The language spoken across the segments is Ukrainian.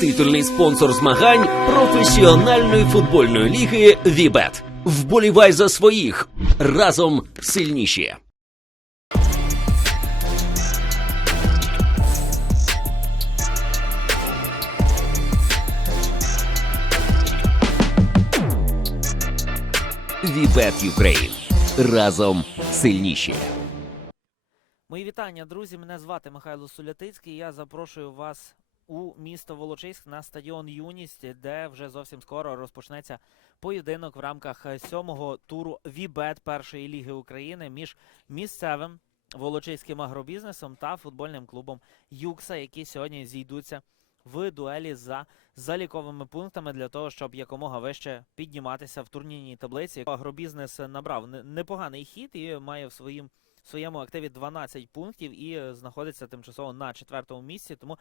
Титульний спонсор змагань професіональної футбольної ліги Вібет. Вболівай за своїх разом сильніші. Вібет Юкрейн. Разом сильніші. Мої вітання, друзі. Мене звати Михайло Сулятицький. Я запрошую вас у місто Волочиськ на стадіон Юність, де вже зовсім скоро розпочнеться поєдинок в рамках сьомого туру Вібет першої ліги України між місцевим волочиським агробізнесом та футбольним клубом Юкса, які сьогодні зійдуться в дуелі за заліковими пунктами для того, щоб якомога вище підніматися в турнірній таблиці. Агробізнес набрав непоганий хід і має в своїм своєму активі 12 пунктів і знаходиться тимчасово на четвертому місці. Тому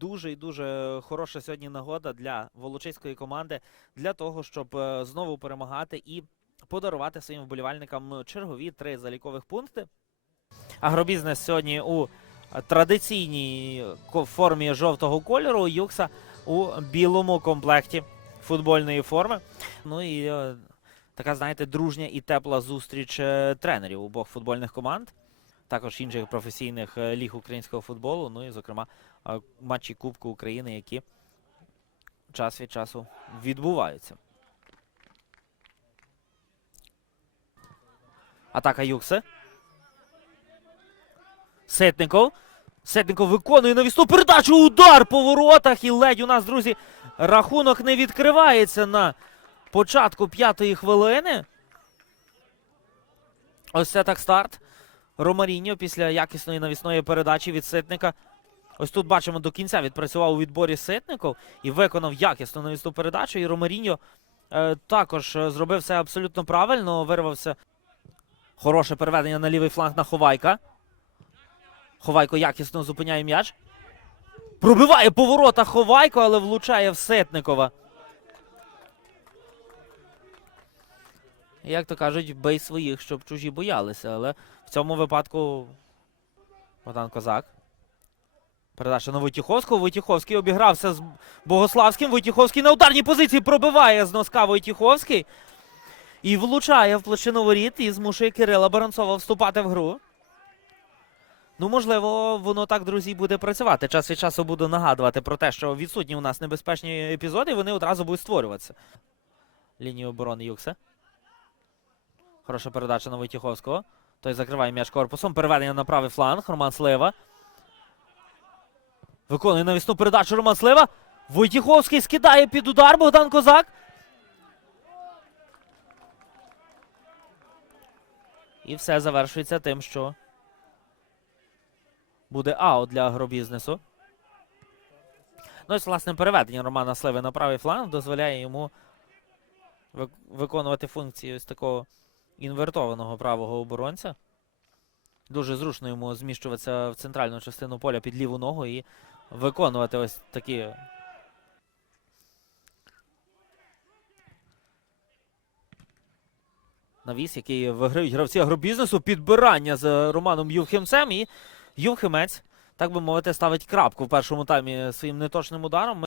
дуже і дуже хороша сьогодні нагода для волочиської команди для того, щоб е, знову перемагати і подарувати своїм вболівальникам чергові три залікових пункти. Агробізнес сьогодні у е, традиційній формі жовтого кольору, Юкса у білому комплекті футбольної форми. Ну і е, така, знаєте, дружня і тепла зустріч е, тренерів обох футбольних команд, також інших професійних е, ліг українського футболу. Ну і, зокрема, е, матчі Кубку України, які час від часу відбуваються. Атака Юкси. Ситников. Ситников виконує навісну передачу. Удар по воротах. І ледь у нас, друзі, рахунок не відкривається на початку п'ятої хвилини. Ось це так старт. Ромаріньо після якісної навісної передачі від Ситника. Ось тут бачимо до кінця відпрацював у відборі Ситников і виконав якісну навісну передачу. І Ромаріньо е, також е, зробив все абсолютно правильно. Вирвався. Хороше переведення на лівий фланг на Ховайка. Ховайко якісно зупиняє м'яч. Пробиває поворота Ховайко, але влучає в Ситникова. Як то кажуть, бей своїх, щоб чужі боялися. Але в цьому випадку Богдан Козак. Передача на Войтіховського. Войтіховський обігрався з Богославським. Войтіховський на ударній позиції пробиває з носка Войтіховський. І влучає в площину воріт і змушує Кирила Баранцова вступати в гру. Ну, можливо, воно так, друзі, буде працювати. Час від часу буду нагадувати про те, що відсутні у нас небезпечні епізоди, і вони одразу будуть створюватися. Лінію оборони Юкса. Хороша передача на Войтіховського. Той закриває м'яч корпусом. Переведення на правий фланг. Роман Слива. Виконує навісну передачу Роман Слива. Войтіховський скидає під удар Богдан Козак. І все завершується тим, що буде аут для агробізнесу. Ну, ось, власне, переведення Романа Сливи на правий фланг дозволяє йому виконувати функції ось такого інвертованого правого оборонця. Дуже зручно йому зміщуватися в центральну частину поля під ліву ногу і виконувати ось такі. Навіс, який виграють гравці агробізнесу, підбирання з Романом Ювхемцем і Ювхемець, так би мовити, ставить крапку в першому таймі своїм неточним ударом.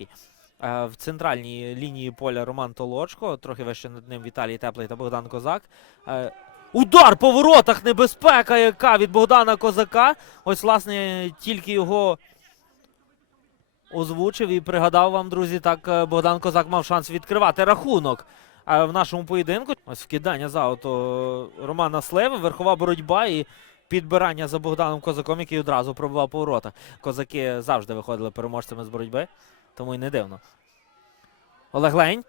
Е, В центральній лінії поля Роман Толочко, трохи вище над ним Віталій Теплий та Богдан Козак. Е, Удар по воротах, небезпека, яка від Богдана Козака. Ось, власне, тільки його озвучив і пригадав вам, друзі, так е, Богдан Козак мав шанс відкривати рахунок е, в нашому поєдинку. Ось вкидання за ото Романа Сливи, верхова боротьба і підбирання за Богданом Козаком, який одразу пробував по воротах. Козаки завжди виходили переможцями з боротьби, тому й не дивно. Олег Лень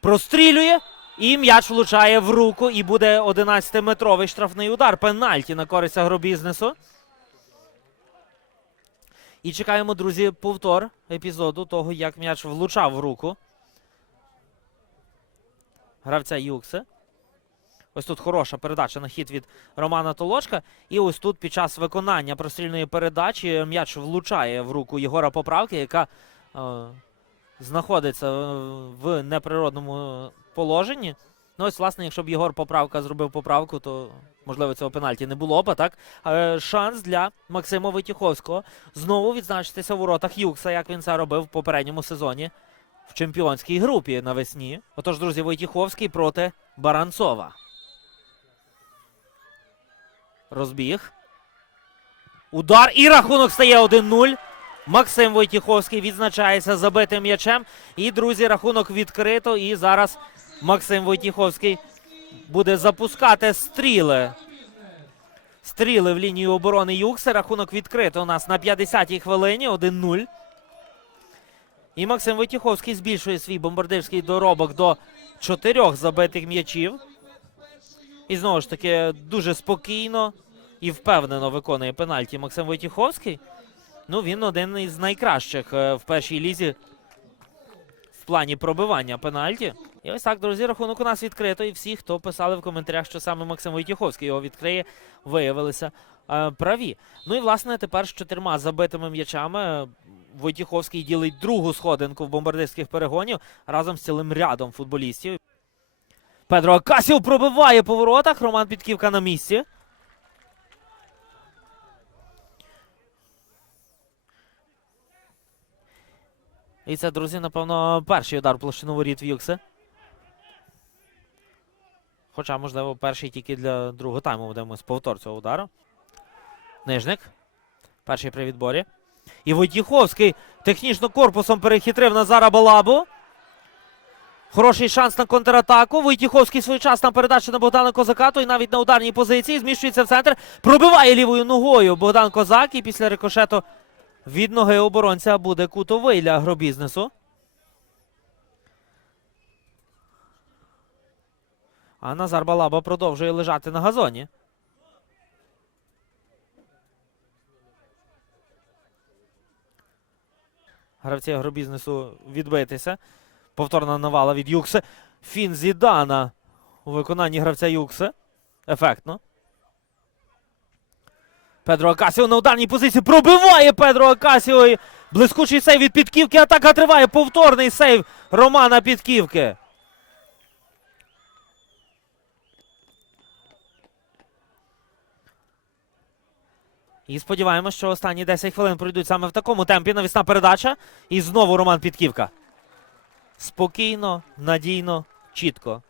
прострілює. І м'яч влучає в руку, і буде 11-метровий штрафний удар. Пенальті на користь агробізнесу. І чекаємо, друзі, повтор епізоду того, як м'яч влучав в руку. Гравця Юкси. Ось тут хороша передача на хід від Романа Толочка. І ось тут під час виконання прострільної передачі м'яч влучає в руку Єгора Поправки, яка е, знаходиться в неприродному положенні. Ну ось, власне, якщо б Єгор поправка зробив поправку, то можливо цього пенальті не було б, а так? Е, шанс для Максима Витіховського знову відзначитися в воротах Юкса, як він це робив в попередньому сезоні в чемпіонській групі навесні. Отож, друзі, Войтіховський проти Баранцова. Розбіг. Удар і рахунок стає 1-0. Максим Войтіховський відзначається забитим м'ячем. І, друзі, рахунок відкрито. І зараз Максим Войтіховський буде запускати стріли. Стріли в лінію оборони Юкси. Рахунок відкрито у нас на 50-й хвилині 1-0. І Максим Войтіховський збільшує свій бомбардирський доробок до чотирьох забитих м'ячів. І знову ж таки дуже спокійно і впевнено виконує пенальті Максим Войтіховський. Ну, він один із найкращих е, в першій лізі в плані пробивання пенальті. І ось так, друзі, рахунок у нас відкрито. І всі, хто писали в коментарях, що саме Максим Войтіховський його відкриє, виявилися е, праві. Ну і власне тепер з чотирма забитими м'ячами е, Войтіховський ділить другу сходинку в бомбардирських перегонів разом з цілим рядом футболістів. Педро Акасіо пробиває по воротах. Роман Підківка на місці. І це, друзі, напевно, перший удар площину воріт В'юкси. Хоча, можливо, перший тільки для другого тайму будемо з повтор цього удару. Нижник. Перший при відборі. І Войтіховський технічно корпусом перехитрив Назара Балабу. Хороший шанс на контратаку. Войтіховський своєчасна передача на Богдана Козака. Той навіть на ударній позиції. Зміщується в центр. Пробиває лівою ногою Богдан Козак. І після рикошету від ноги оборонця буде кутовий для агробізнесу. А Назар Балаба продовжує лежати на газоні. Гравці агробізнесу відбитися. Повторна навала від Юкси. Фін Зідана у виконанні гравця Юкси. Ефектно. Педро Акасіо на ударній позиції пробиває Педро Акасіо. Блискучий сейв від Підківки. Атака триває. Повторний сейв Романа Підківки. І сподіваємось, що останні 10 хвилин пройдуть саме в такому темпі. Навісна передача. І знову Роман Підківка. Спокійно, надійно, чітко.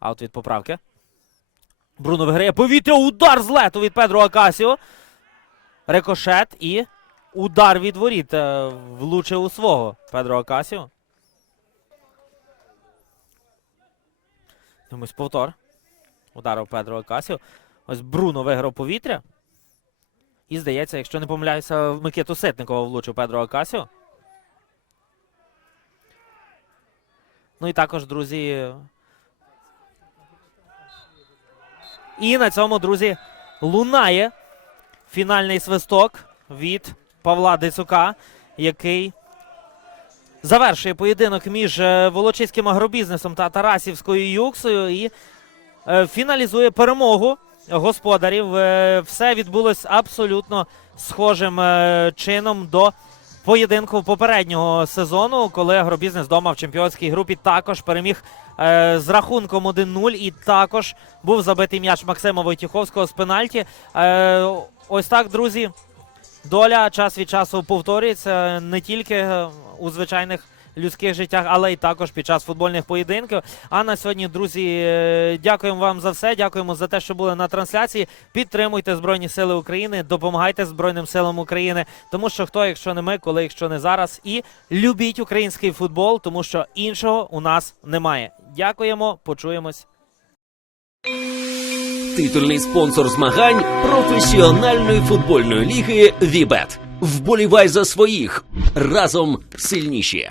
Аут від поправки. Бруно виграє повітря. Удар з лету від Педро Акасіо. Рикошет і удар від воріт. е, Влучив у свого Педро Акасіо. Ось повтор. Ударив Педро Акасіо. Ось Бруно виграв повітря. І здається, якщо не помиляюся, Микиту Ситникова влучив Педро Акасіо. Ну і також, друзі. І на цьому, друзі, лунає фінальний свисток від Павла Дицука, який завершує поєдинок між е, Волочиським агробізнесом та Тарасівською Юксою і е, фіналізує перемогу господарів. Е, Все відбулось абсолютно схожим чином до поєдинку попереднього сезону, коли агробізнес дома в чемпіонській групі також переміг з рахунком 1-0 і також був забитий м'яч Максима Войтіховського з пенальті. Е, ось так, друзі. Доля час від часу повторюється не тільки е, у звичайних людських життях, але й також під час футбольних поєдинків. А на сьогодні, друзі, е, дякуємо вам за все. Дякуємо за те, що були на трансляції. Підтримуйте Збройні Сили України, допомагайте Збройним силам України, тому що хто, якщо не ми, коли, якщо не зараз, і любіть український футбол, тому що іншого у нас немає. Дякуємо, почуємось. Титульний спонсор змагань професіональної футбольної ліги Вібет. Вболівай за своїх разом сильніші.